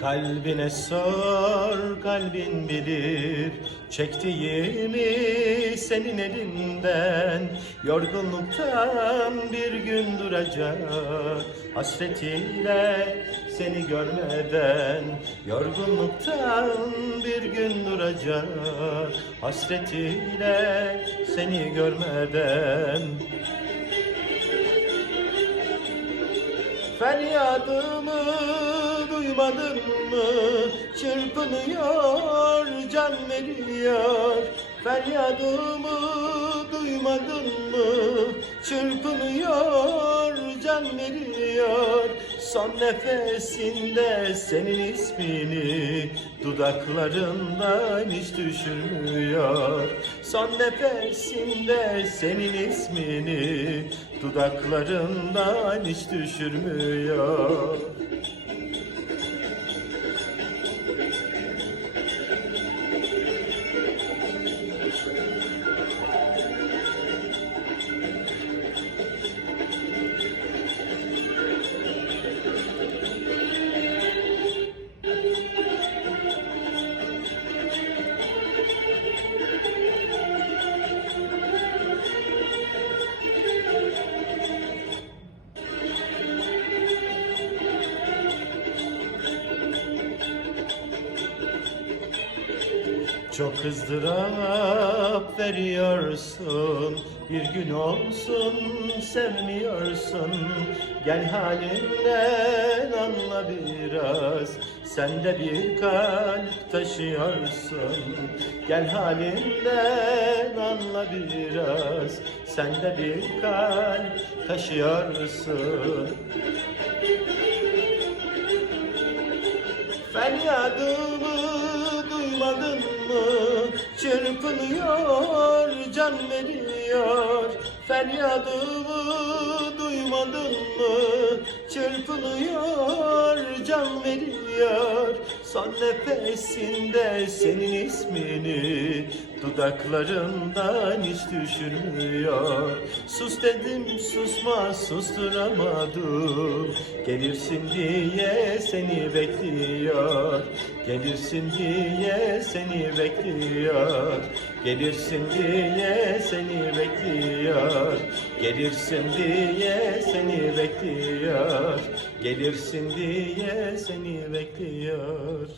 Kalbine sor, kalbin bilir. Çektiğimi senin elinden. Yorgunluktan bir gün duracak. Hasretiyle seni görmeden. Yorgunluktan bir gün duracak. Hasretiyle seni görmeden. Feryadımı duymadın mı? Çırpınıyor, can veriyor. Feryadımı duymadın mı? Çırpınıyor, can veriyor. Son nefesinde senin ismini dudaklarından hiç düşürmüyor. Son nefesinde senin ismini dudaklarından hiç düşürmüyor. Çok ızdırap veriyorsun. Bir gün olsun sevmiyorsun. Gel halinden anla biraz. Sen de bir kalp taşıyorsun. Gel halinden anla biraz. Sen de bir kalp taşıyorsun. Feryadımı? Çırpınıyor, can veriyor. Feryadımı duymadın mı? Çırpınıyor, can veriyor. Son nefesinde senin ismini dudaklarından hiç düşürmüyor. Sus dedim susma susturamadım. Gelirsin diye seni bekliyor. Gelirsin diye seni bekliyor. Gelirsin diye seni bekliyor. Gelirsin diye seni bekliyor. Gelirsin diye seni bekliyor.